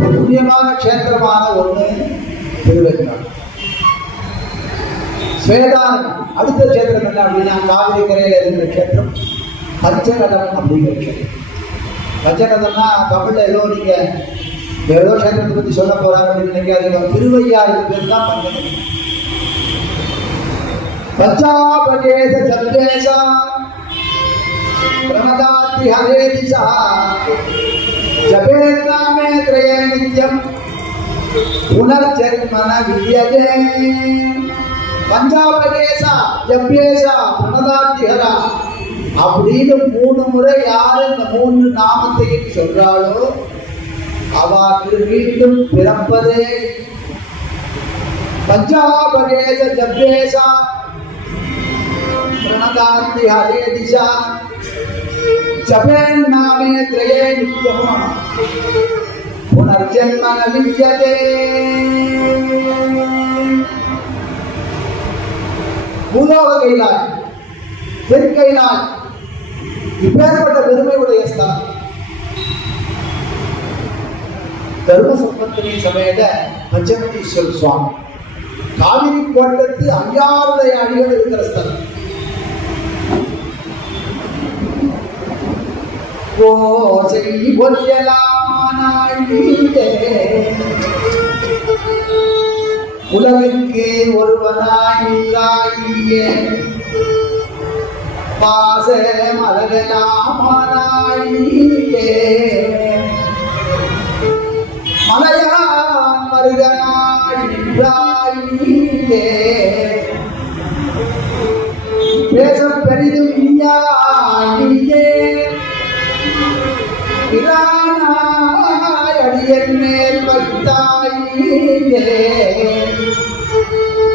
அப்படி புண்ணியமான கஷேத்திரமான ஒண்ணு திருவேற்காடு. ஸ்வேதாரணம் அடுத்த கஷேத்திரம் என்ன அப்படின்னா காவிரி கரையில் இருக்கிற கஷேத்திரம் பஞ்சநதம் அப்படிங்கிற கஷேத்திரம். பஞ்சநதம்னா தமிழ்ல ஏதோ நீங்க ஏதோ கஷேத்திரத்தை பத்தி சொல்ல போறாங்க அப்படின்னு நினைக்காதீங்க. திருவையாறு பேர் தான் பஞ்சநதம். பஞ்சாபகேச ஜல்வேசா பிரமதாத்தி ஹரே திசா ஜபேர்நாமே த்ரயே நித்யம் புனர்ஜன்மன வித்யதே. பஞ்சாபகேசா ஜப்யேசா பிரணதாத்தி ஹரா அப்படின்னு 3 முறை யாரு இந்த 3 நாமத்தையும் சொல்றாளோ அவருக்கு மீண்டும் பிறப்பதே. பஞ்சாபகேச ஜப்யேசா प्रणदाति हरे दिशा जपेन नामे त्रये नित्यम पुनर्जन्म न विद्यते. பூலோக கைலாய் தென் கைலாய் இப்பேற்பட்ட பெருமையுடைய ஸ்தலம். தர்ம சம்பத்தினி சமேத பஞ்சநதீஸ்வர சுவாமி காவிரி கோட்டத்து ஐயாருடைய அடிகள் இருக்கிற ஸ்தலம். உலகிற்கு ஒருவனாய் நின்றாயே பாச மலரலாமானாயே மலையான் மருகனாய் நின்றாயே பேசம் பெரிதும் இனியாயே அடியன் மேல் வைத்தாயே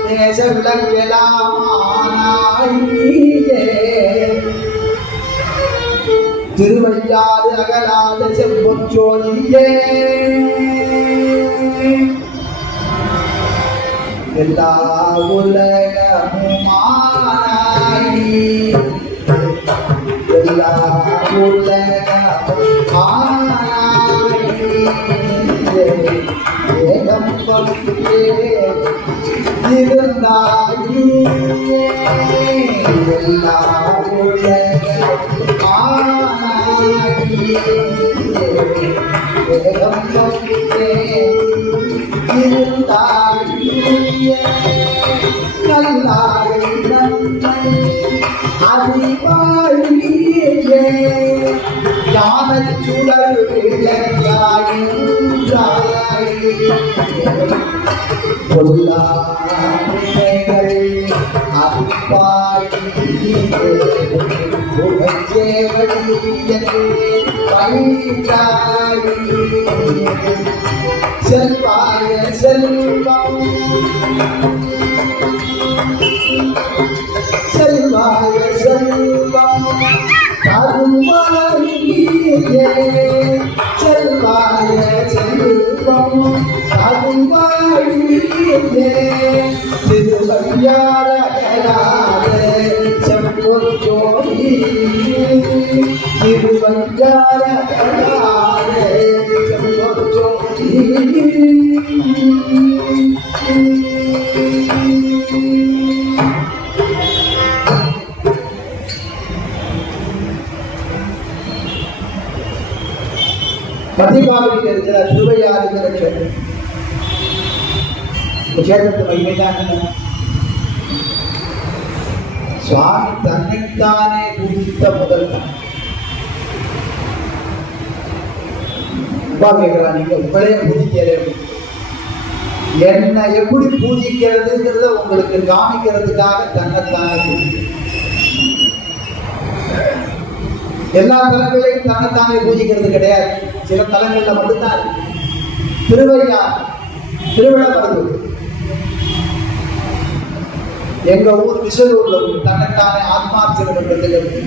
தேச விளங்கலாமானாயே திருவையாறு அகலாத செம்பொச்சோதியே எல்லா உலகமுமானாய் எல்லா ஏகம் பக்தியே இருந்தாயே எல்லா ஏகம் பக்தியே இருந்தாயே நல்லாய் நன்மை அறிவாயே ஞானச்சுடர் பொல்லாமைகள் செல்வாய செல்வம் செல்வாய செல்வம் கருவாயே செல்வாய செல்வம் கருவாயே திருவையாரே செம்பொச்சோதி திருவையாரே செம்பொச்சோதி. மத்தியமாவதியில் இருக்கிற திருவையாறுங்கிற கஷேத்திரம். கஷேத்திரத்து மகிமைதான் என்ன? சுவாமி தன்னைத்தானே பூஜித்த முதல் தான். கேட்கிறான், நீங்க உங்களே பூஜிக்கிறே, என்ன எப்படி பூஜிக்கிறதுங்கிறத உங்களுக்கு காமிக்கிறதுக்காக தன்னைத்தானே பூஜிக்க. எல்லா தலங்களையும் தன்னைத்தானே பூஜிக்கிறது கிடையாது, சில தலங்கள்ல மட்டும்தான். திருவையார் திருவிழாமருதூர் எங்க ஊர் விசலூர்ல தன்னைத்தானே ஆத்மார்ச்சனை பண்றதுக்கு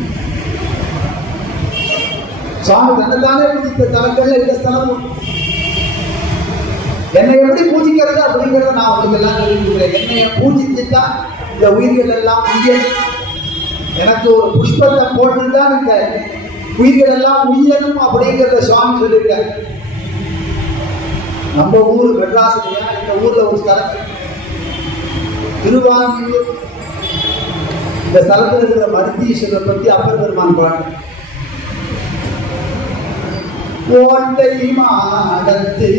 சுவாமி தன்னைத்தானே பூஜித்த தலங்கள்ல இந்த ஸ்தலம். என்னை எப்படி பூஜிக்கிறது அப்படிங்கிறத நான் உங்களுக்கு எல்லாம் தெரிவிக்கிறேன். என்னைய பூஜித்துதான் இந்த உயிர்கள் எல்லாம் உயிர். எனக்கு ஒரு புஷ்பத்தை போட்டுதான் இந்த உயிர்கள் எல்லாம் உயிரணும் அப்படிங்கிறத சுவாமி சொல்லியிருக்காரு. நம்ம ஊர் மெட்ராஸ் இல்லையா, இந்த ஊர்ல ஒரு ஸ்தலம் திருவான்மியூர். இந்த ஸ்தலத்தில் இருக்கிற மருந்தீஸ்வரர் பற்றி அப்பர் பெருமான் பாட்டு. ஓட்டை மாடத்து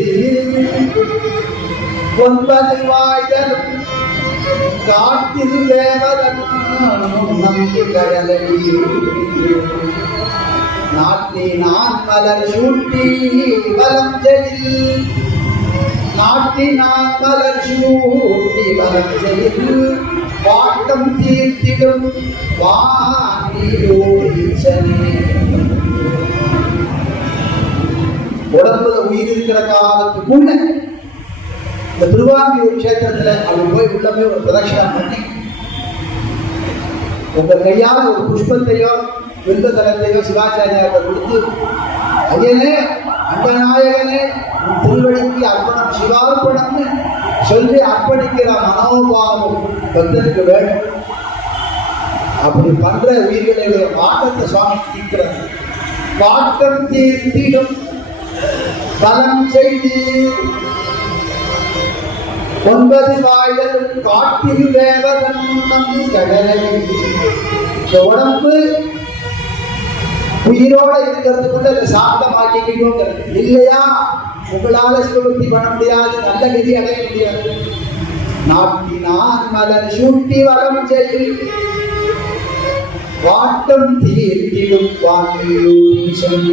9 வாய்தல் காட்டில் தேவதன் நம்பி கடலடி நாட்டி நான் மலர் சூட்டி வலம் ஜெயில் நாட்டி நான் மலர் சூட்டி வலம் ஜெயில் வாட்டம் தீர்த்திடும் வாணியோசனே. உடம்புல உயிர் இருக்கிற காலத்துக்குள்ள இந்த திருவான்மியூர் கஷேத்திரத்துல அவர் போய் உள்ள போய் ஒரு பிரதட்சணம் பண்ணி உங்க கையால் ஒரு புஷ்பத்தையோ விருந்த தலத்தையோ சிவாச்சாரியார்கிட்ட கொடுத்து, ஐயனே அண்டநாயகனே உன் திருவடிக்கு அர்ப்பணம் சிவார்ப்பணம்னு சொல்லி அர்ப்பணிக்கிற மனோபாவம் பக்தனுக்கு வேணும். அப்படி பண்ற உயிர்களுடைய வாட்டத்தை சுவாமி தீர்க்கிறார். வாட்டம் தீர்த்திடும் பலம் செய்து 9 வாய்தல் காட்டில் தேவதன் நம்பி கடலை. இந்த உடம்பு உயிரோட இருக்கிறதுக்குள்ள சாந்தமாக்கிக்கணும் இல்லையா, உங்களால சிவபக்தி பண்ண முடியாது, நல்ல விதி அடைய முடியாது. நாட்டி நான் மலர் சூட்டி வரம் செய்யும் வாட்டம் தீர்த்திடும் வான்மியூரீசன்.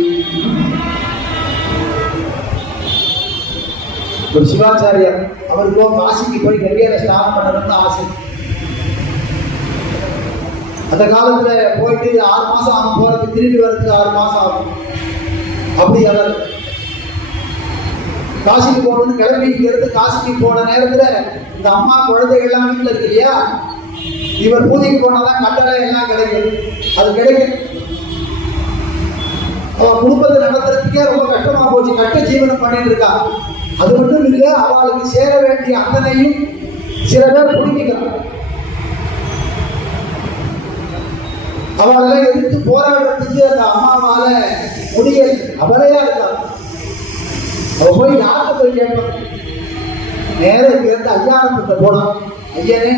ஒரு சிவாச்சாரியர் அவருக்கோ காசிக்கு போய் கங்கையில ஸ்நானம் பண்ணணும்னு ஆசை. அந்த காலத்துல போயிட்டு 6 மாசம் ஆகும், போறதுக்கு திரும்பி வர்றதுக்கு 6 மாசம் ஆகும். அப்படி அவர் காசிக்கு போகணும்னு கிளம்பி இருந்து காசிக்கு போன நேரத்துல இந்த அம்மா குழந்தைகள் எல்லாம் வீட்டுல இருக்கு இல்லையா, இவர் பூஜைக்கு போனாதான் கட்டளை எல்லாம் கிடைக்கும். அது கிடைக்கும். அவன் குடும்பத்தை நடத்துறதுக்கே ரொம்ப கஷ்டமா போச்சு, கட்ட ஜீவனம் பண்ணிட்டு இருக்கா. அது மட்டும் இல்லை, அவளுக்கு சேர வேண்டிய அத்தனையும் சில பேர் பிடிக்கிறான். அவளெல்லாம் எதிர்த்து போராடுறதுக்கு அந்த அம்மாவால முடியல, அவளையா இருக்கா. அவ போய் யார்கிட்ட போய் கேட்பான், நேரம் இங்க இருந்து ஐயாயிரத்தை போனான். ஐயனே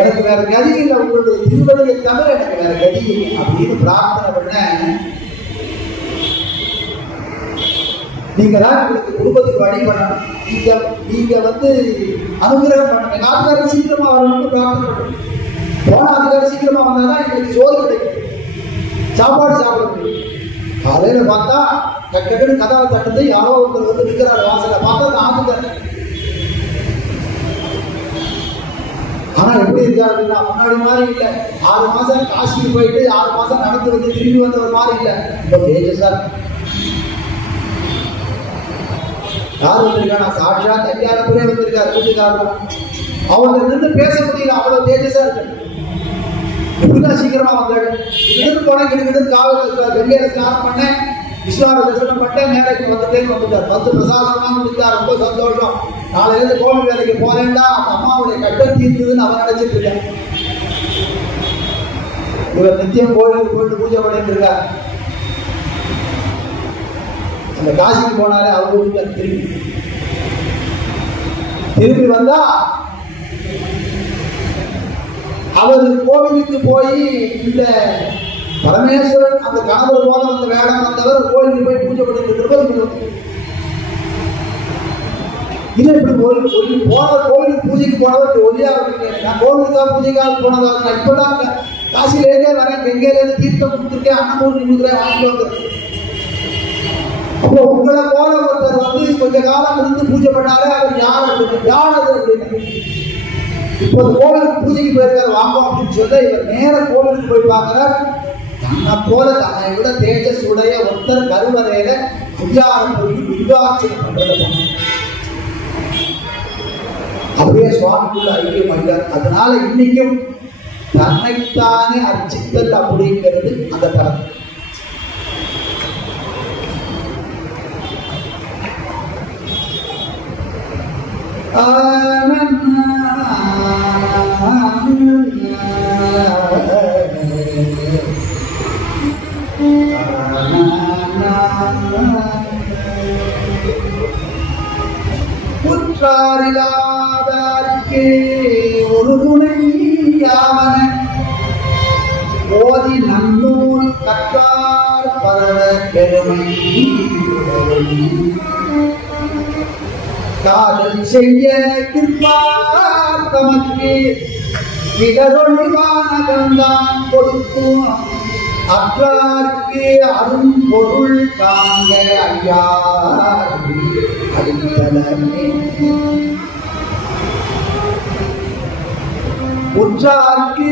எனக்கு வேற கதி இல்லை, உங்களுடைய திருவடியை தவிர எனக்கு வேற கதி இல்லை அப்படின்னு பிரார்த்தனை பண்ண, நீங்க தான் உங்களுக்கு குடும்பத்துக்கு வழி பண்ணணும், நீங்க அனுகிரகம் பண்ணுங்க, நாட்டுக்காரர் சீக்கிரமா வரணும்னு பிரார்த்தனை பண்ணுங்க. போன அதுக்காரர் சீக்கிரமா வந்தாதான் எங்களுக்கு சோறு கிடைக்கும், சாப்பாடு சாப்பிட முடியும். காலையில பார்த்தா டக்குன்னு கதவை தட்டுது, யாரோ ஒருத்தர் நிற்கிறாரு வாசல, பார்த்தா அந்த ஆத்துக்காரர். ஆனா எப்படி இருக்காரு அப்படின்னா முன்னாடி மாதிரி இல்லை. 6 மாசம் காசிக்கு போயிட்டு 6 மாசம் நடந்து வந்து திரும்பி வந்தவர் மாதிரி இல்லை. இப்போ தேஜஸா யார் வந்திருக்கா, சாட்சாத் ஐயாயிரப்பரே வந்திருக்காரு கூட்டுக்காரர். அவங்க நின்று பேச முடியல, அவ்வளவு தேஜஸா இருக்கு. எப்படிதான் சீக்கிரமா வந்தாரு. இங்கிருந்து போனா இங்கிருந்து காவல் கங்கையில ஸ்நானம் பண்ணேன், விஸ்வநாத தரிசனம் பண்ணேன், நேரத்துக்கு வந்துட்டார். 10 பிரசாதமா முடித்தார். ரொம்ப சந்தோஷம். நாளையிலிருந்து கோவில் வேலைக்கு போறேன்டா, அந்த அம்மாவுடைய கட்டம் தீர்ந்ததுன்னு அவன் நினைச்சிட்டு இருக்கான். இவர் நித்தியம் கோயிலுக்கு போயிட்டு பூஜை பண்ணிட்டு இருக்கார். அந்த காசிக்கு போனாலே அவங்க திரும்பி வந்தா அவர் கோவிலுக்கு போய் இந்த பரமேஸ்வரன் அந்த கணவர் போல அந்த வேடம் வந்தவர் கோயிலுக்கு போய் பூஜை பண்ணிட்டு இருப்பது இல்லை. இப்படி கோவிலுக்கு பூஜைக்கு போனவர் ஒல்லியா இருக்கேன், நான் கோவிலுக்காக பூஜைக்காக போனதா, நான் இப்பதான் காசிலேருந்தே வரேன், கங்கையிலேருந்து தீர்த்தம் கொடுத்துருக்கேன், அன்னபூர்ணி கொடுக்குறேன், வாங்கி வந்துருக்கேன். அப்போ உங்களை போல ஒருத்தர் கொஞ்ச காலம் இருந்து பூஜை பண்ணாலே அவர் யார் அப்படின்னு இப்போ கோவிலுக்கு பூஜைக்கு போயிருக்காரு, வாங்கும் அப்படின்னு சொல்ல இவர் நேர கோவிலுக்கு போய் பார்க்கிறார். தன்னை போல தன்னை விட தேஜஸ் உடைய ஒருத்தர் கருவறையில ஐயாயிரம் போய் விவாச்சனை பண்றது அப்படியே சுவாமிக்குள்ள ஐக்கியம் ஆகிறார். அதனால இன்னைக்கும் தன்னைத்தானே அர்ச்சித்தல் அப்படிங்கிறது அந்த தரம். அற்றாரிலாதார்க்கு ஒரு துணையாவன ஓதி நன்னூல் கற்றார் பரவ பெருமை காதல் செய்ய கிருப்பார் தமக்கு விடரொழிவானகம்தான் கொடுக்கும் அற்றார்க்கு அரும் பொருள் காங்க ஐயா அடித்தளமே உற்றார்க்கு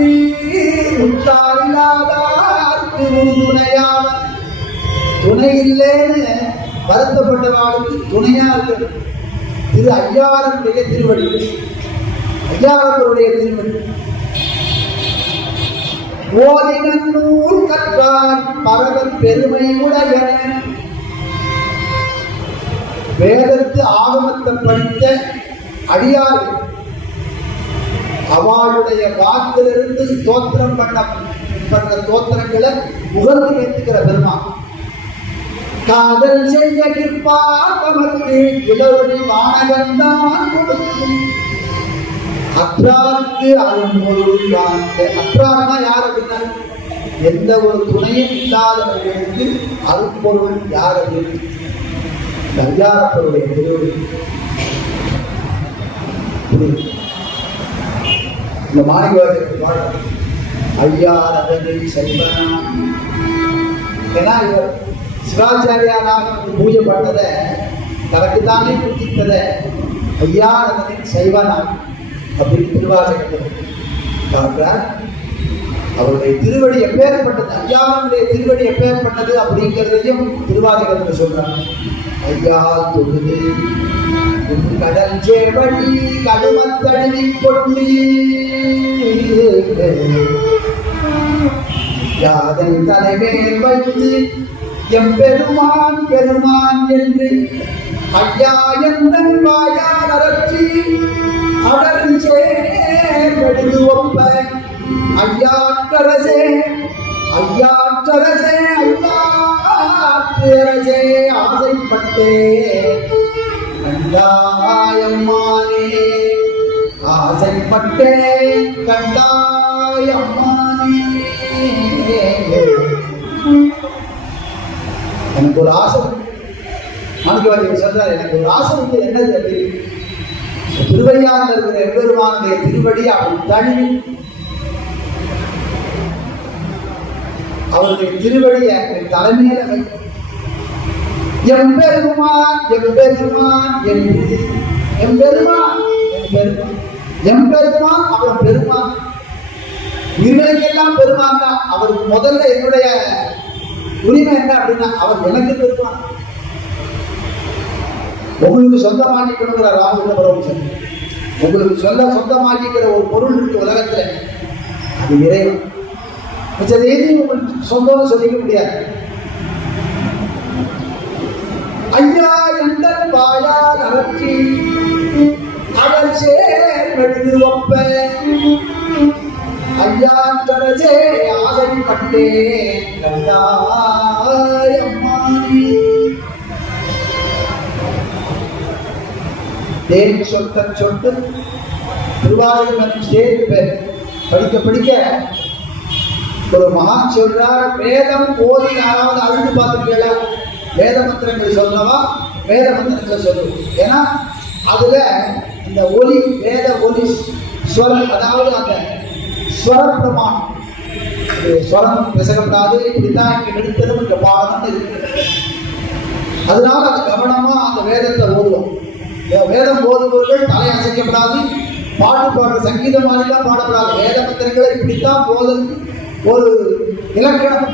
உற்றாரில்லாதார்க்கு ஒரு துணையாவன் துணை இல்லைன்னு வருத்தப்பட்டவாளுக்கு துணையா இருக்கு திரு ஐயாரனுடைய திருவடி ஐயாரனுடைய திருவடி ஓதினூல் கற்றார் பரவ பெருமை உடைய வேதத்து ஆகமத்தை படித்த அடியார்கள் அவளுடைய வாக்கிலிருந்து ஸ்தோத்திரம் பண்ண ஸ்தோத்திரங்களை புகழ்ந்து ஏற்றுக்கிற பெருமான் காதல் செய்ய கிருப்பார் தமக்கு இடவழி வானகந்தான் கொடுக்கும் அற்றாருக்கு அருள் பொருள் காக்க அற்றார்னா யார் அப்படின்னா எந்த ஒரு துணையும் இல்லாதவர்களுக்கு அருட்பொருள் யார் அப்படின்னு ஐயாரப்பருடைய திருவடி இந்த மாணிக்கவாசகர் பாட ஐயாரதனில் செல்வனாம் ஏன்னா இவர் சிவாச்சாரியாராக பூஜை பண்ணதை தனக்கு தானே புத்தித்ததை ஐயாரதனில் செய்வனாம் அப்படின்னு திருவாசகத்தில் காட்டுறார். அவருடைய திருவடி எப்பேற்பட்டது ஐயாவுடைய திருவடி எப்பேற்பட்டது அப்படிங்கிறதையும் திருவாசகத்தில் சொல்றார். ஐயால் தொழுது கடல் சேவடி கடுமத்தழுவி கொண்டு யாதன் தலைமேல் வைத்து எம்பெருமான் பெருமான் என்று ஐயா எந்தன் வாயால் அரற்றி அடல் சேர்படுது ஒப்ப ஐயாற்றரசே ஐயாற்றரசே ஐயாற்றரசே ஆசைப்பட்டே கண்டாயம்மானே ஆசைப்பட்டே கண்டாயம்மானே. எனக்கு ஒரு ஆசை மாணிக்கவாசகர் சொல்றார், எனக்கு ஒரு ஆசை வந்து என்னது அப்படின்னு திருவையாறுல இருக்கிற எம்பெருமானுடைய திருவடி அப்படி தழுவி அவருடைய திருவடியை என் தலைமையில வைத்து எம்பெருமான் எம்பெருமான் என்று எம்பெருமான் எம்பெருமான் எம்பெருமான் அவர் பெருமான் உயிர்களுக்கெல்லாம் பெருமான் தான். அவருக்கு முதல்ல என்னுடைய உரிமை என்ன அப்படின்னா அவர் எனக்கு பெருமான். உங்களுக்கு சொந்தமாக்கிக்கணுங்கிற ராமகிருஷ்ண பரமஹம்சர் உங்களுக்கு சொந்தமாக்கிக்கிற ஒரு பொருள் இருக்கு உலகத்துல, அது இறைவன். எதையும் உங்களுக்கு சொந்தம்னு சொல்லிக்க முடியாது. ஐயா எந்த பாயால் அரற்றி அவள் சேர்படுது ஒப்ப ஐயா தரஜே ஆசைப்பட்டே கண்டாயம்மானே. தேன் சொட்ட சொட்டு திருவாரூர் சேர்த்து பேர் படிக்க படிக்க ஒரு மகான் சொல்றார், வேதம் ஓதி யாராவது அழுது பார்த்துருக்கீங்களா? வேத மந்திரங்கள் சொல்லவா வேத மந்திரங்களை சொல்லுவோம். ஏன்னா அதுல இந்த ஒலி வேத ஒலி ஸ்வரம், அதாவது அந்த ஸ்வர பிரமாணம், ஸ்வரம் பிசகப்படாது, இப்படித்தான் இங்க நிறுத்தணும் இங்க பாடணும்னு இருக்கு. அதனால அந்த கவனமா அந்த வேதத்தை ஓதுவோம். வேதம் போதுபவர்கள் தலை அசைக்கப்படாது, பாட்டு பாடுற சங்கீதம் மாதிரிலாம் பாடப்படாது. வேத மந்திரங்களை இப்படித்தான் போதும் ஒரு இலக்கணம்.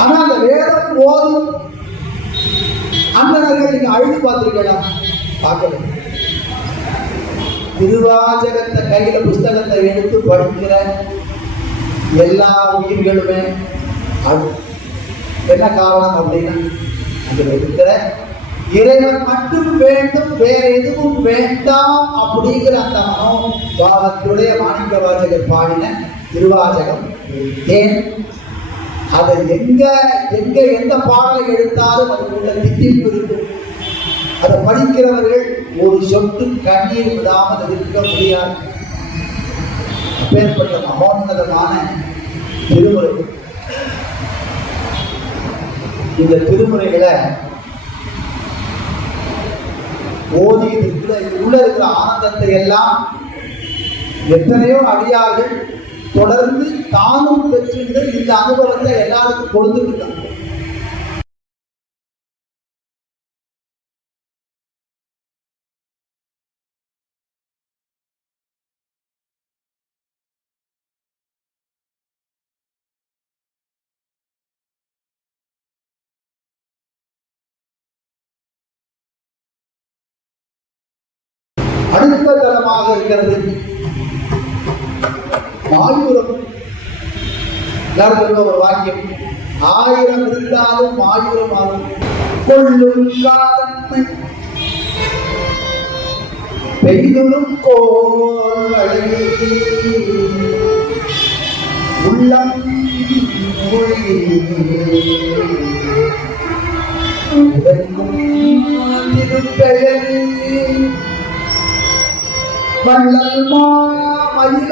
ஆனா அந்த வேதம் போதும் அந்தனர்கள் நீங்க அழுது பார்த்திருக்கலாம், பார்க்கல. திருவாசகத்தை கையில புஸ்தகத்தை எடுத்து படிக்கிற எல்லா உயிர்களுமே அழு. என்ன காரணம் அப்படின்னா அதுல இருக்கிற இறைவன் மட்டும் வேண்டும், வேற எதுவும் வேண்டாம் அப்படிங்கிற அந்த மனோபாவத்துடைய மாணிக்கவாசகர் பாடின திருவாசகம் ஏன் அதை எங்க எந்த பாடலை எடுத்தாலும் அதுக்குள்ள தித்திப்பு இருக்கும். அதை படிக்கிறவர்கள் ஒரு சொட்டு கண்ணீர் விடாமல் இருக்க முடியாது. அப்பேற்பட்ட மகோன்னதமான திருமுறை. இந்த திருமுறைகளை ஓதி உள்ள இருக்கிற ஆனந்தத்தை எல்லாம் எத்தனையோ அடியார்கள் தொடர்ந்து தானும் பெற்று இந்த அனுபவத்தை எல்லாருக்கும் கொடுத்துட்டு இருக்காங்க. அடுத்த தரமாக இருக்கிறது மாயூரம். ஒரு வாக்கியம், 1000 இருந்தாலும் மாயூரம் ஆகும். கொள்ளும் காலத்தை பெய்தும் கோள் உள்ளம் திருப்பெயர் வள்ளல் மாமயிலாடு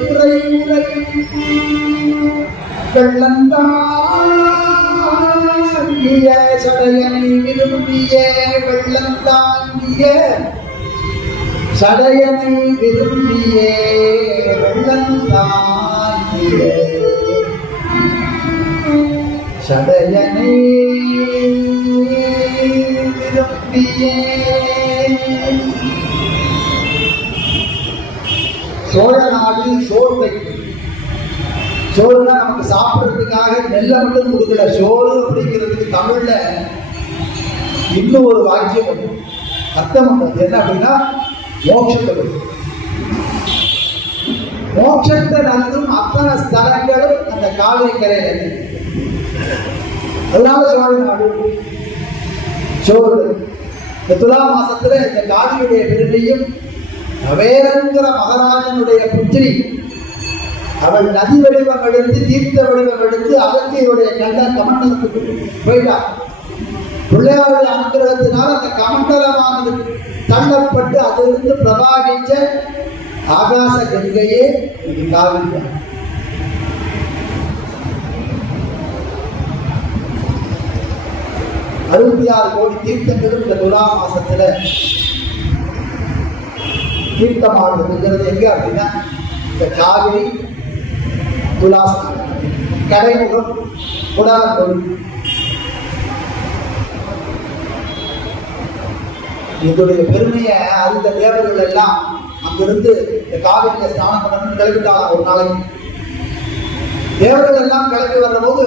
துறை உரை வெள்ளந்தாங்கிய சடையனை விரும்பிய வெள்ளந்தாங்கிய சடையனை விரும்பிய வெள்ளந்தாங்கிய சடையனை விரும்பிய. சோழ நாடு சோறு வைக்கும். சோறுனா நமக்கு சாப்பிட்றதுக்காக நெல்லை மட்டும் கொடுக்கல. சோறு அப்படிங்கிறதுக்கு தமிழ்ல இன்னும் ஒரு வாக்கியம் அர்த்தம் பண்றது என்ன அப்படின்னா மோட்சத்தை. மோட்சத்தை நல்கும் அத்தனை ஸ்தலங்களும் அந்த காவிரி கரையில. அதனால சோழ நாடு சோறு. இந்த துலா மாசத்துல இந்த காவிரியுடைய பெருமையும் கவேரங்கிற மகாராஜனுடைய புத்திரி அவள் நதி வடிவம் எடுத்து தீர்த்த வடிவம் எடுத்து அகத்தியுடைய கண்ட கமண்டலத்துக்கு போயிட்டார். பிள்ளையாருடைய அனுகிரகத்தினால் அந்த கமண்டலமானது தள்ளப்பட்டு அதிலிருந்து பிரபாகிச்ச ஆகாச கங்கையே இது காவிரி. 66 கோடி தீர்த்தங்களும் இந்த துலா மாசத்துல தீர்த்தமாடுறதுங்கிறது எங்க அப்படின்னா இந்த காவிரி, துலாஸ்தானம், கடைமுகம், குடாலத்தொழி. இதனுடைய பெருமையை அறிந்த தேவர்கள் எல்லாம் அங்கிருந்து இந்த காவிரியை ஸ்நானம் பண்ணணும்னு கிளம்பிட்டாங்க. ஒரு நாளைக்கு தேவர்கள் எல்லாம் கிளம்பி வர்ற போது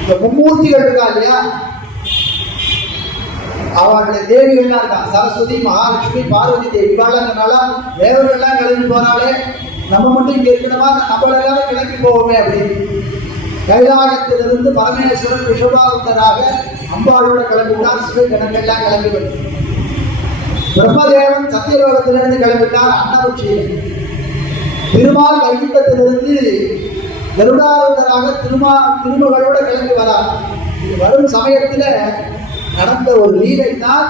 இந்த மும்மூர்த்திகள் இருக்கா இல்லையா, அவருடைய தேவிகள்லாம் இருக்கா, சரஸ்வதி, மகாலட்சுமி, பார்வதி தேவி. இவாளனால தேவர்கள்லாம் கிளம்பி போனாலே நம்ம மட்டும் இங்க இருக்கணுமா, நம்ம எல்லாரும் கிளம்பி போவோமே அப்படின்னு கைலாயத்திலிருந்து பரமேஸ்வரன் ரிஷபாவந்தராக அம்பாளோட கிளம்பிட்டார். சிவ கணக்கெல்லாம் கிளம்பி வரும். பிரம்மதேவன் சத்தியலோகத்திலிருந்து கிளம்பிட்டார் அன்னபட்சியில். திருமால் வைகுண்டத்திலிருந்து கருடாவந்தராக திருமகளோட கிளம்பி வரார். வரும் சமயத்துல நடந்த ஒரு லீலை தான்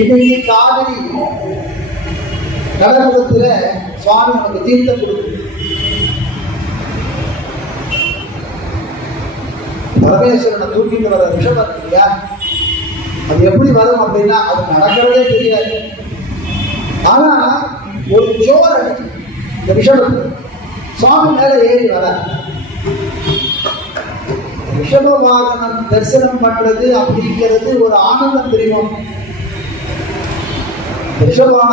இன்னைக்கு காவிரி கடமுகத்துல சுவாமி நமக்கு தீர்த்தம் கொடுக்கும். பரமேஸ்வரனை தூக்கிட்டு வர ரிஷபம் இல்லையா, அது எப்படி வரும் அப்படின்னா அது நடக்கிறதே தெரியாது. ஆனா ஒரு ஜோர் அடிக்கும் இந்த ரிஷபத்துக்கு. சுவாமி மேல ஏறி வர ரிஷப வாகனம் தரிசனம் பண்றது அப்படிங்கிறது ஒரு ஆனந்தம் தெரியுமா. ரிஷபவான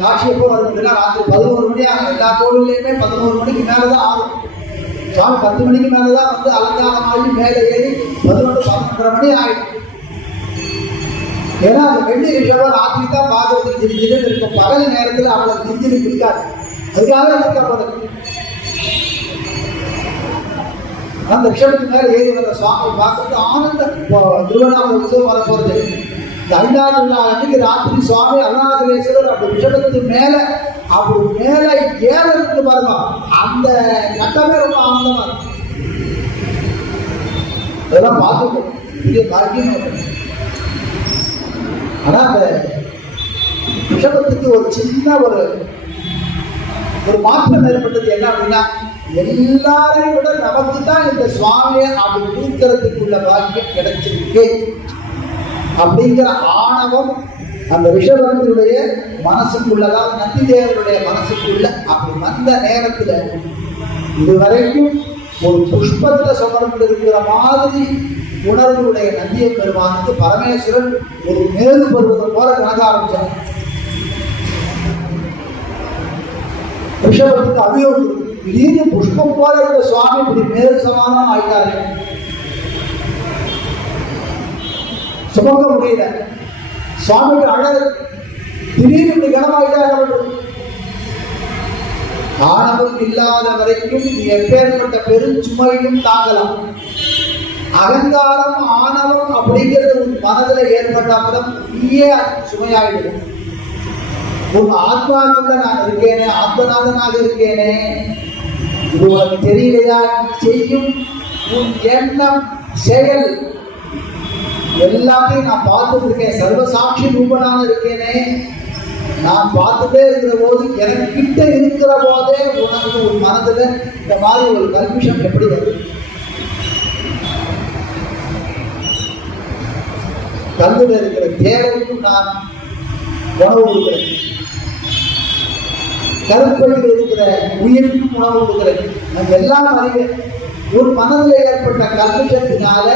காட்சி எப்போ வருதுன்னா ராத்திரி 11 மணி ஆகும். எல்லா கோவில்லையுமே 11 மணிக்கு மேலதான் ஆகும். சுவாமி 10 மணிக்கு மேலதான் வந்து அலங்காரமாகி மேலே ஏறி 11-12 மணி ஆயிடும். ஏன்னா அந்த வெள்ளி ரிஷபம் ராத்திரி தான் பார்க்கறதுக்கு திரிஞ்சுன்னு இருக்கும். பகல் நேரத்தில் அவளை திரிஞ்சுன்னு பிடிக்காது. அதுக்காக இருக்கா போது அந்த ரிஷபத்துக்கு மேலே ஏறி வர சுவாமி பார்க்கறது ஆனந்தம். திருவண்ணாமலை உற்சவம் வரப்போறது இந்த 5வது நாள் அன்னைக்கு ராத்திரி சுவாமி அருணாச்சலேஸ்வரர் அப்படி ரிஷபத்துக்கு மேல அப்படி மேல ஏறதுக்கு பாருங்க, அந்த கட்டமே ரொம்ப ஆனந்தமா இருக்கும். அதெல்லாம் பார்த்துக்கணும். பெரிய பாக்கியம். ஆனா அந்த ரிஷபத்துக்கு ஒரு சின்ன ஒரு மாற்றம் ஏற்பட்டது. என்ன அப்படின்னா, எல்லாரையும் விட நமக்கு தான் இந்த சுவாமியை அப்படி கொடுக்கறதுக்குள்ள பாக்கியம் கிடைச்சிருக்கு அப்படிங்கிற ஆணவம் அந்த ரிஷபத்தினுடைய மனசுக்குள்ளதான், நந்திதேவனுடைய மனசுக்குள்ள அப்படி வந்த நேரத்துல இதுவரைக்கும் ஒரு புஷ்பத்தை சுமர்ந்து இருக்கிற மாதிரி உணர்வுடைய நந்திய பெருமானுக்கு பரமேஸ்வரன் ஒரு மேறு பருவதம் போல கணக்க ஆரம்பிச்சார். ரிஷபத்துக்கு அபியோகம், திடீர்னு புஷ்பம் போல இருந்த சுவாமி இப்படி மேல் சமானம் ஆயிட்டாரு, சுமக்க முடியல. சுவாமிக்கு அழகு திடீர்னு இப்படி கனமாயிட்டாரு. ஆணவம் இல்லாத வரைக்கும் எப்பேற்பட்ட பெருஞ்சுமையும் தாங்கலாம். அகங்காரம் ஆணவம் அப்படிங்கிறது உன் மனதில் ஏற்பட்டாலும் நீயே சுமையாயிடும். உன் ஆத்மாவுக்குள்ள நான் இருக்கேனே, ஆத்மநாதனாக இருக்கேனே, இது உனக்கு தெரியலையா? செய்யும் உன் எண்ணம் செயல் எல்லாத்தையும் நான் பார்த்துட்டு இருக்கேன், சர்வசாட்சி ரூபனாக இருக்கேனே, நான் பார்த்துட்டே இருக்கிற போது எனக்கு கிட்ட இருக்கிற போதே உனக்கு ஒரு மனதுல இந்த மாதிரி ஒரு கல்விஷம் எப்படி வருது? கல்வியில் இருக்கிற தேவைக்கும் நான் உணவு கொடுக்கிறேன், கருப்பையில் இருக்கிற உயிருக்கும் உணவு கொடுக்கிறேன். நம்ம எல்லாம் அறிவேன். ஒரு மனதில் ஏற்பட்ட கல்விஷத்தினால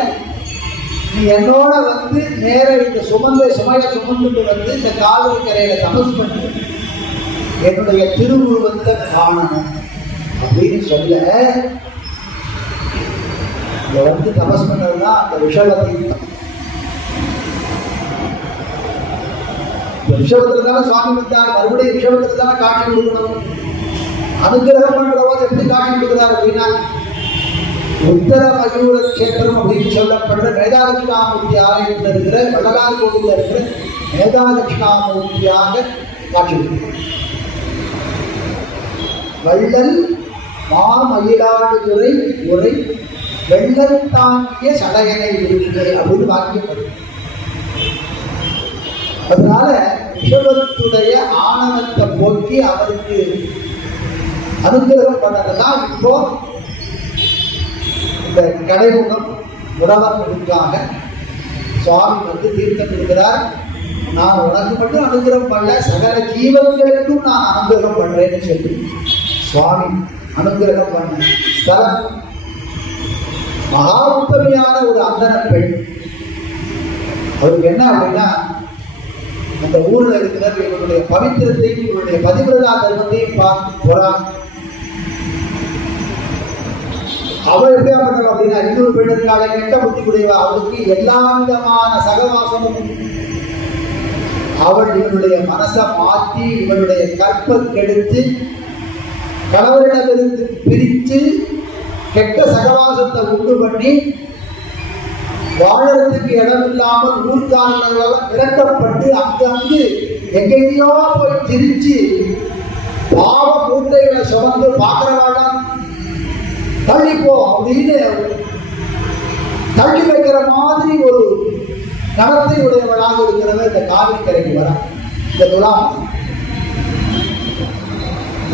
நீ என்னோட வந்து நேர இந்த சுமையை சுமந்துட்டு வந்து இந்த காவிரி கரையில தபஸ் பண்ணி என்னுடைய திருவுருவத்தை காணணும் அப்படின்னு சொல்ல, இங்க வந்து தபஸ் பண்ணதுதான் அந்த ரிஷபத்தை. ரிஷபத்துல தானே சுவாமி விட்டார், மறுபடியும் ரிஷபத்துல தானே காட்சி கொடுக்கணும். அனுகிரகம் பண்றவோது எப்படி காட்சி கொடுக்கிறார் அப்படின்னா, உத்தர மயூர கஷேத்திரம் அப்படின்னு சொல்லப்படுற மேதாதட்சிணாமூர்த்தி ஆலயத்தில் இருக்கிற வள்ளலார் கோவிலில் இருக்கிற மேதாதட்சிணாமூர்த்தியாக காட்சி கொடுக்கிறார். வள்ளல் மாமயிலாடுதுறை உரை வெள்ளல் தாங்கிய சடையனை இருக்கு அப்படின்னு வாக்கியப்படுது. அதனால ரிஷபத்துடைய ஆணவத்தை போக்கி அவருக்கு அனுகிரகம் பண்ணதான் இப்போ இந்த கடைமுகம் உணவர்களுக்காக சுவாமி வந்து தீர்த்தம் கொடுக்கிறார். நான் உனக்கு மட்டும் அனுகிரகம் பண்ணல, சகல ஜீவன்களுக்கும் நான் அனுகிரகம் பண்றேன்னு சொல்லி சுவாமி அனுகிரகம் பண்ண ஸ்தலம் மகா உத்தமையான ஒரு அந்தன பெண். அவருக்கு என்ன அப்படின்னா, அந்த ஊர்ல இருக்கிற இவருடைய பவித்திரத்தையும் இவருடைய பதிவிரதா தர்மத்தையும் பார்த்து போறாங்க. அவள் எப்படியா பண்றாங்க அப்படின்னா, இன்னொரு பெண்ணுக்கால கெட்ட புத்தி கூடியவா, அவளுக்கு எல்லா விதமான சகவாசமும். அவள் இவனுடைய மனசை மாற்றி இவனுடைய கற்பை கெடுத்து கணவரிடமிருந்து பிரித்து கெட்ட சகவாசத்தை உண்டு பண்ணி வாழறதுக்கு இடம் இல்லாமல் ஊர்காரர்களால் விரட்டப்பட்டு அங்கங்கு எங்கெங்கேயோ போய் திரிச்சு பாவ மூட்டைகளை சுமந்து பார்க்கிறவாதான் தள்ளிப்போ அப்படின்னு தள்ளி வைக்கிற மாதிரி ஒரு நடத்தை உடையவளாக இருக்கிறவ இந்த காவிரி கரைக்கு வர. இந்த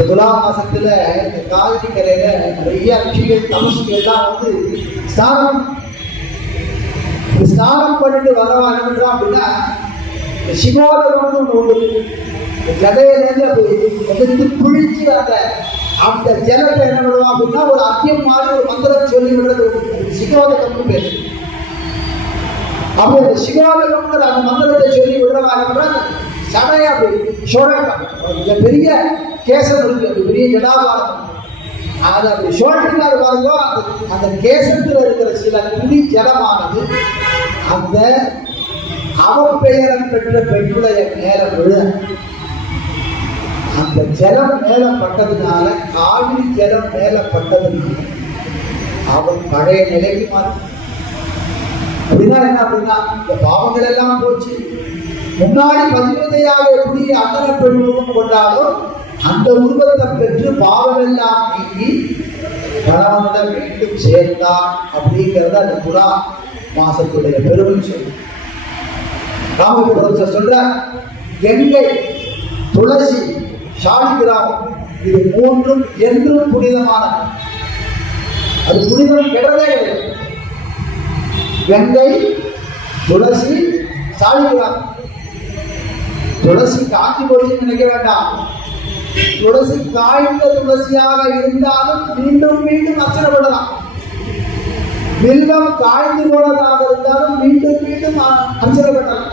துலா மாசத்துல இந்த காவிரி கரையில நிறைய ரிஷிகள் தமசுகள்லாம் வந்து ஸ்நானம் பண்ணிட்டு வரவாங்க அப்படின்னா, சிவோதகம்னு ஒன்று கதையிலேருந்து குளிச்சு அந்த ஜலத்தை என்ன பண்ணுவோம் அப்படின்னா, ஒரு அத்தியம் மாதிரி ஒரு மந்திரம் சொல்லி விடுறது சிகோதகம்னு பேரு. அப்போ இந்த சிகோதகம்ங்கிற அந்த மந்திரத்தை சொல்லி விடுறவாங்க சடையா அப்படி சுழக்கம், பெரிய கேசம் இருக்கு, அப்படி பெரிய ஜடாபாரம், அது அப்படி சுழட்டினார் பாருங்க. அந்த கேசத்துல இருக்கிற சில குடி ஜலமானது அந்த அவப்பெயரம் பெற்ற பெண்ணுடைய மேல விழ, அந்த ஜலம் மேல பட்டதுனால, காவிரி ஜலம் மேல பட்டதுனால அவன் பழைய நிலைக்கு மாறி. அப்படின்னா என்ன அப்படின்னா, இந்த பாவங்கள் எல்லாம் போச்சு. முன்னாடி பதிவிரதையாக எப்படி அந்தன பெண் உருவம் கொண்டாலும் அந்த உருவத்தை பெற்று பாவமெல்லாம் நீங்கி கணவனிடம் மீண்டும் சேர்ந்தான் அப்படிங்கிறத அந்த புறா மாசத்துடைய பெருமை சொல்லு. ராமகிருஷ்ணர் சொல்ற கங்கை, துளசி, சாலிகிராமம் இது மூன்றும் என்றும் புனிதமான. அது புனிதம் கெடவே கிடையாது. கங்கை, துளசி, சாலிகிராமம். துளசி காஞ்சி போச்சு நினைக்க வேண்டாம். துளசி காய்ந்த துளசியாக இருந்தாலும் மீண்டும் மீண்டும் அர்ச்சனைப்படலாம். வில்வம் காய்ந்து போனதாக இருந்தாலும் மீண்டும் மீண்டும் அர்ச்சனைப்படலாம்.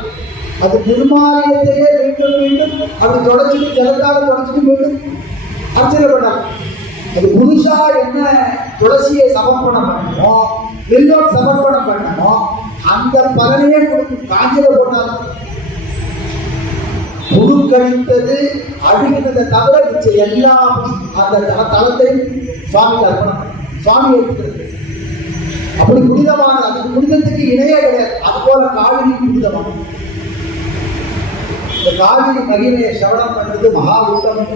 அது நிர்மாலயத்தையே மீண்டும் மீண்டும் அப்படி தொடச்சிட்டு ஜலத்தால் தொடச்சிட்டு மீண்டும் அர்ச்சனைப்படலாம். அது புதுசா என்ன துளசியை சமர்ப்பணம் பண்ணணுமோ, வில்வம் சமர்ப்பணம் பண்ணணுமோ அந்த பலனையே கொடுக்கும். காஞ்சல போட்டாலும் புழுக்கழித்தது அழுகினதை தவிர மிச்ச எல்லா அந்த தளத்தையும் சுவாமிக்கு அர்ப்பணம், சுவாமி எடுத்துக்கிறது. அப்படி புனிதமானது. அதுக்கு புனிதத்துக்கு இணையே கிடையாது. அது போல காவிரி புனிதமான. இந்த காவிரி மகிமையை சவணம் பண்றது மகா உத்தமம்.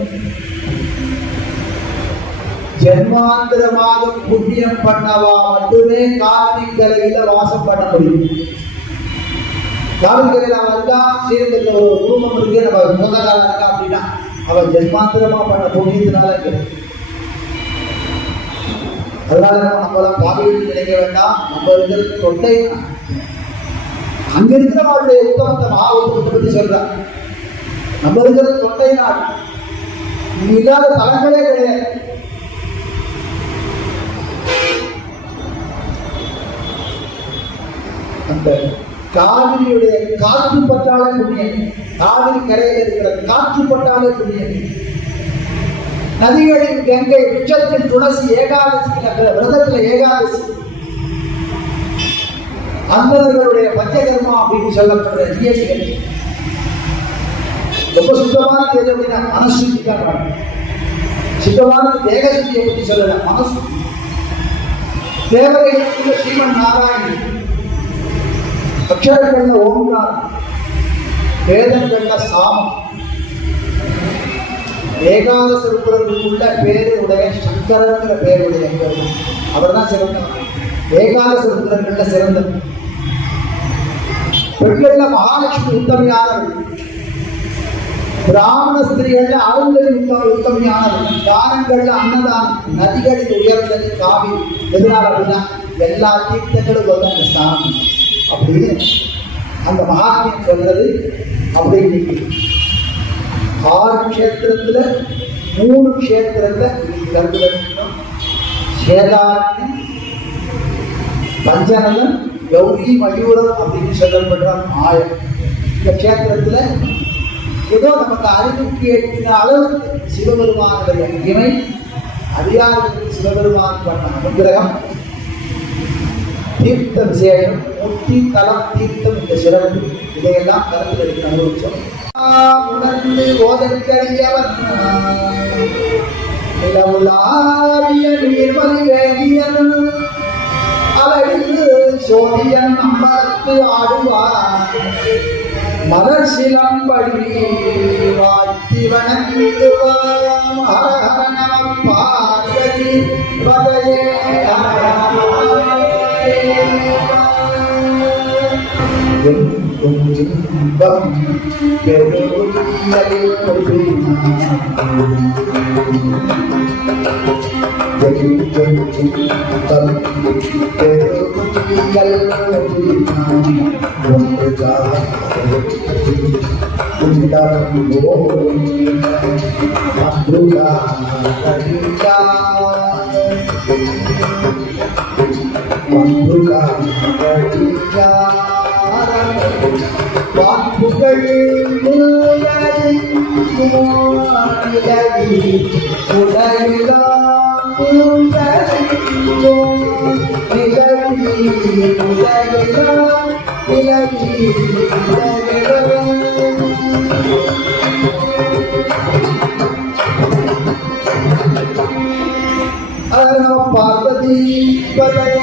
ஜென்மாந்திரமாக புண்ணியம் பண்ணவா மட்டுமே காவிரி கரையில வாசம் பண்ண முடியும். காவிரி கரையில வந்தா ஸ்ரீரங்கத்துல ஒரு குடும்பம் இருக்கு, நம்ம சொந்தக்காரன் இருக்கா அப்படின்னா அவன் ஜென்மாந்திரமா பண்ண புண்ணியத்தினால இருக்கு. அதனால நம்மளாம் காவிரி நினைக்க வேண்டாம். நம்ம இருக்கிறது தொட்டை, அங்க இருக்கிறவங்களுடைய உத்தமத்தை மகா உத்தமத்தை பத்தி சொல்றான். நம்ம இருக்கிறது தொட்டை நாடு, இல்லாத தலங்களே கிடையாது. அந்த காவிரியுடைய காற்று பட்டாலே புண்ணியம். காவிரி கரையில் இருக்கிற காற்று பட்டாலே புண்ணியம். நதிகளின் கங்கை, விருட்சத்தின் துளசி, ஏகாதசி விரதத்துல ஏகாதசி, அந்தர்களுடைய பஞ்சகர்மா அப்படின்னு சொல்லப்படுற ஜிஎஸ்டி ரொம்ப சுத்தமான தேதி அப்படின்னா மனசுத்திக்காக சுத்தமான தேக சுத்தியை பற்றி சொல்லல, மனசு. தேவதைகளுக்குள்ள ஸ்ரீமன் நாராயணன், அக்ஷரங்கள்ல ஓம்காரம், வேதங்கள்ல சாமம், ஏகாதச ருத்ரனுக்குள்ள பேருடைய சங்கரங்கிற பேருடைய அவர் தான் சிறந்தவர். ஏகாதச ருத்ரங்கள்ல சிறந்தவர். பெண்கள்ல மகாலட்சுமி உத்தமையானவர்கள், பிராமண ஸ்திரீகள்ல அருந்ததி உத்தமையானவர்கள், தானங்கள்ல அன்னதானம், நதிகளில் உயர்ந்தது காவிரி. எதனால அப்படின்னா எல்லா தீர்த்தங்களும் வந்து அந்த ஸ்தானம் அப்படின்னு அந்த மகாத்மியம் சொல்றது. அப்படி 6 க்ஷேத்திரத்துல 3 க்ஷேத்திரத்தை கருது வைக்கணும். சேதாரண்யம், பஞ்சநதம், கௌரி, மயூரம் அப்படின்னு சொல்லப்படுற ஆயம். இந்த க்ஷேத்திரத்துல ஏதோ நமக்கு அறிவுக்கு எட்டின அளவுக்கு சிவபெருமானுடைய மகிமை, அதிகாரத்துக்கு சிவபெருமான் பண்ண அனுகிரகம், தீர்த்த விசேஷம், முக்தி தலம் தீர்த்தம், இந்த சிறப்பு, இதையெல்லாம் கருத்தில் எடுத்து அனுபவிச்சோம். உணர்ந்து ஓதற்கரியவன் நிலவுலாவிய நீர்மலி வேதியன் அழகு சோதியன் அம்பலத்து ஆடுவார் மலர் சிலம்படி வாழ்த்தி வணங்குவாராம். ஹரஹர நம பார்வதி பதையே இன்பம் வாக்குகள் பார்வதி பதே